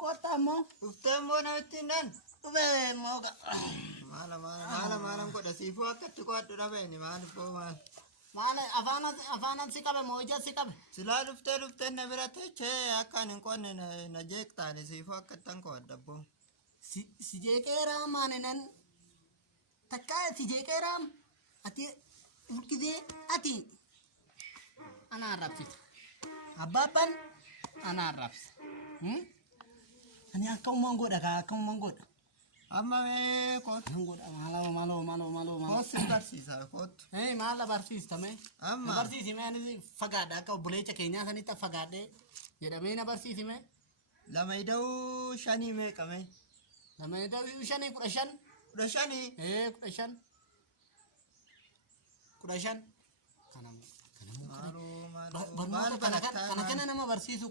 kota mo. Ufte mo na tinan. Ube mo ga. Malam ko da sifu akatti ko addu rabe ni mal po mal. Mana afana sikabe moja sikabe. Sila ufte na birate che akanin ko na jekta ni sifu akkatan ko adabbo. Si jekera manenan takka si jekera ati ulkide ati ana rapsit. Ababan ana raps. Ani akau manggoda ka akau manggoda. Amma me ko manggoda malo. ko sibarsiisa ko. Maala barsiista me. Amma barsiisi me ani fagaadha akka obboleecha keenyaa sanitti fagaadhee jedhamee na barsiisi me. Lama ida'u shanii meeqame? Lama ida'u shanii 15. 15? 15. Kana nama barsiisu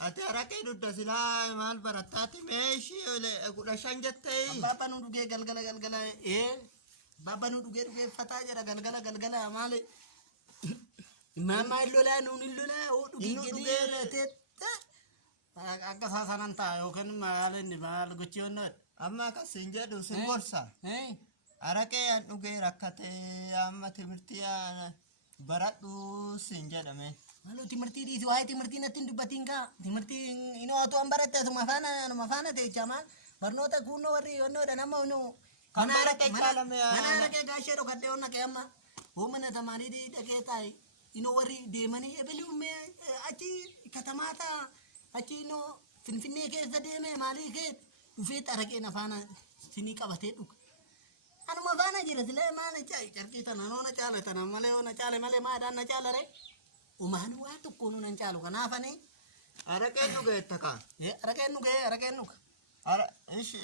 ati araqee dudda silaa maal barattaati meeshi 15 jettee Baba nu dhugee galgala Baba nu dhugee fataa jira galgala maali Mama illola nuun illola dhugee gedee akka saasanan taa yookaan maal gochiyoon amma akkasin jedhu sin gorsa araqee an dhugee rakkatee amma timirtii baradhu sin jedhame Malu timirtii di wae timirtii natin dubatin ka timirtii ino atu ambarate tu mafana te chaman barnota kuno warri onno da nama ono kanara ke chalame mana ke gashero kadde onna ke amma o mana tamari di dake tai ino warri de mani ebelu me achi katamata achi no finfinne ke zade me mali ke ufe tarake nafana sini qabate duk anu mafana jira dile mana chai charkita nanona chala tanamale ona chale male ma dan na chalare Umahan watu kono nan chalo kanafane araqee dhugee taka araqeen nuge ara ish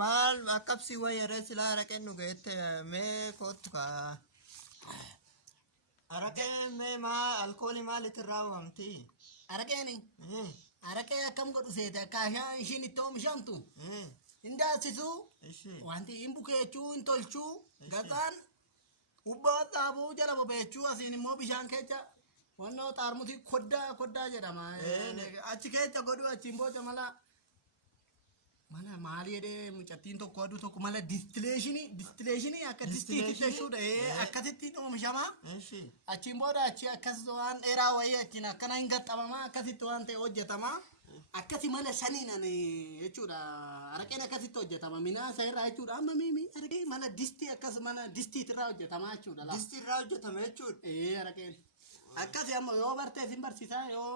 mal akapsi wayere sila araqee dhugee me kotka araqee me ma alkooli malit raawamti araqeeni araqee akkam godhu seeta kaasha ishin ittoom shamtu indaasisu wanti imbukeechuu intolchuu gataan ubbaa xaabuu jala bobeechuu asiin immoo bishaan keessa Wano tarmuti kodda jedhama achi keessa godhu achi imboota mala maali jedhee mucattiin tokko aduu tokko mala distillation akka distiiti jechuudha akkasitti oomishama achi booda achi akkas waan dheeraa wayii achiin akkana hin gaxxabama akkasitti waan ta'e hojjetama akkasi mala saniin jechuudha araqeen akkasitti hojjetama minaasa irraa jechuudha amma mimi araqee mala distii akkas mala distiit irraa hojjetama jechuudha distii irraa hojjetama jechuudha araqeen Akkasi amma yoo bartee sin barsiisa yoo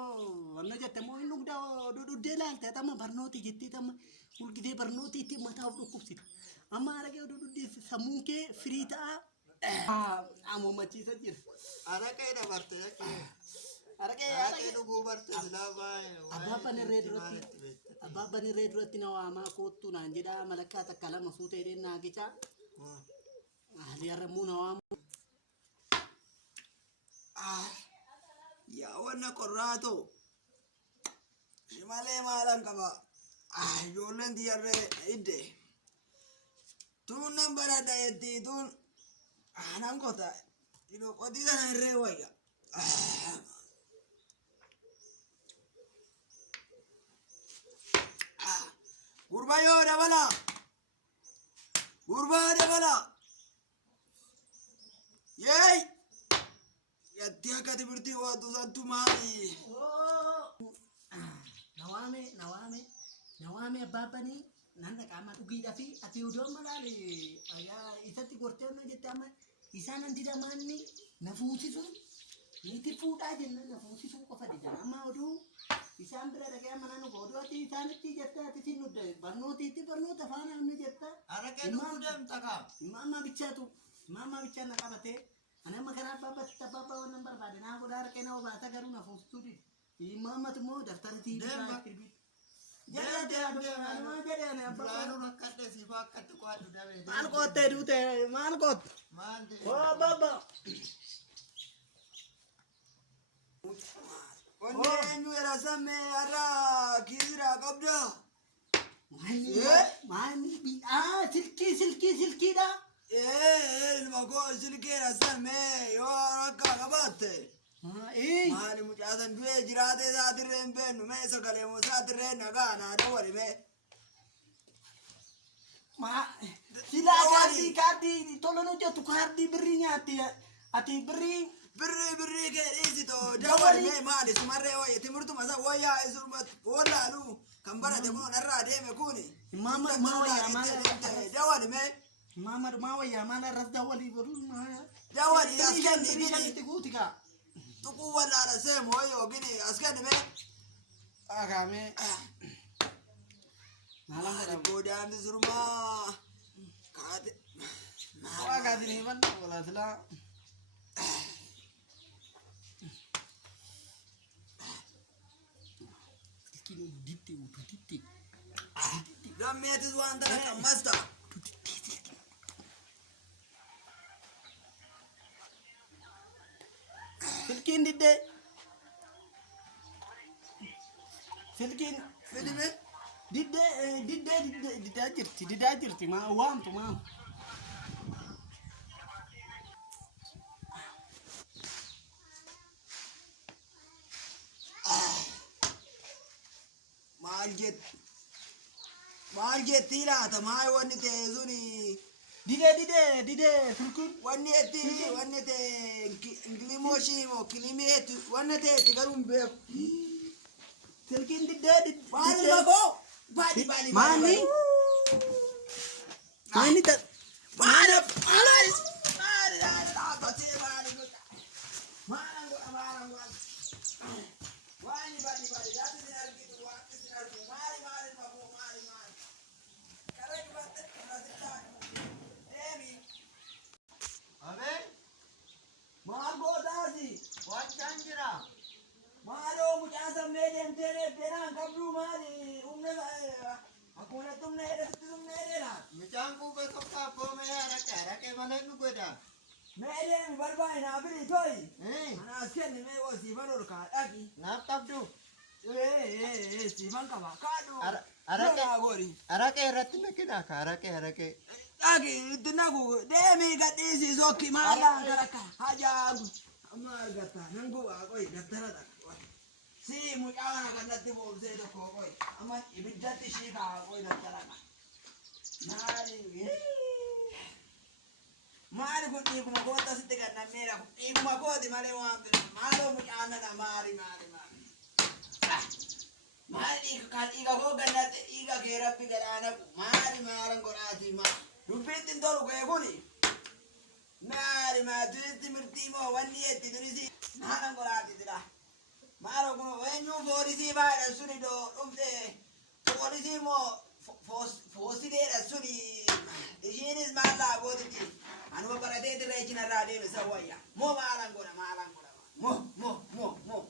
wanna jette moo inni dudee laalte amma barnooti jettee amma ulgidee barnooti itti mataa of dhukkubsita amma araqee dudee sammuun kee firii ta'a ammoo machiisa jira araqee dabarte araqee dhuguu barte silaa baay'ee abbaan irree duratti na waamaa koottu naan jedha malakkaa takka lama suutee deenaa gichaa harrammuu na waamu Ya wana korato. Shimale malan kaba. Jolen diarre ide. Tun nambara da yedi tun. Anam kota. Ino kodi da re waya. Gurba yo dabala. Yey. Yatti akka timirtii waatu sattu maali? Nawaame abbaabanii nanna qaama dhugiidhaa fi ati odoo malaali isatti gortee onnoo jette amma isaan anti damaanni na fuusisu niiti fuudhaa jenna na fuusisuu qofa didan amma oduu isaan bira dhaqee amma nanu oduu ati isaanitti jette ati sin nudde barnoota faana nu jetta araqee dhuguu deemta kaa imammaa bichaa na qabatee Ana makana baba wannan barbade na goda rake na ba ta garu na fostudi imammat mo daftar ti jara te adu ma jara ne abba anu rakate si fakkat ko adu dawe mal ko te dute mal ko oh baba onne nyu era samme ara kizira qabda mani bi silki da ilma ko silki era samme yo rakka qabate Eh. Maali mucaasan du'ee jiraatee isaatirree hin beeknu mee sagalee moo isaatirree nagaa naa dawwali mee. Ma sila kaardi tolong hojjetu kaardi birrii nyaatti ati birrii Birrii kee dhiisitoo dawwali mee maali sumarree wayya timirtu masa wayyaa isurma wallaalu kan barate kun narraa deeme kuni. Dawwali mee. ma wayya mana ras dawwali birrii ma. Dawwali as kenni gini guuti ka. Tuquu wallaala seemu wayyoo gini as kenni mee. Akame. Maali boodaamti surmaa kaate. Kaati ni ban wala sila. Ditti. Gammeetis waan tana qammasta. Silkiin didde. Silkiin Fidime. Diddaa jirti ma waamtu ma. Maal jetti laata maal wanni ta'e suni. Didee silkiin. Wanni ta'e ingilimoshii moo kilimeetu wanni ta'e itti garuu hin beeku. Silkiin diddee. Maali makoo. Maani ta Maali Maaloo mucaasan meedeen teelee benaan qabduu maali humna akkuma tumna hedhatti tumna hedheera. Mucaan kuuba tokko boome haraqee malee nu godha. Meedeen barbaade naa biri toyi. Anaas kenni mee waa siifan ol kaa dhaqi. Naaf qabdu. Siifan qaba kaadhu. Haraqee irratti nakina ka haraqee. Dhaqi itti naqu deemii gadhiisii sokki maalaan garaka hajaagu. Amma argata nan gubaa qoy dattara dhaqa. Si mucaan kanatti boobsee tokko qoy amma ibiddatti shii kaa qoy dattara dhaqa. Maali kun dhiiguma koota sitti kannamneera kun dhiiguma kooti malee waan biraa maaloo mucaan nana maali. Maali dhiiga koo gannatti dhiiga kee rabbi gadaana maali maalan godhaati dubbiitti hin tolu kee kuni. Maali turisti mirtii moo wanni etti turisi maalan godhaati jira. Maaloo kun eenyuun foolisii baay'ee suni dhufte foolisii moo foosileedha suni ishiinis maal laagootiti anuma baratee dirree cinarraa deeme isa wayya moo maalan godha moo.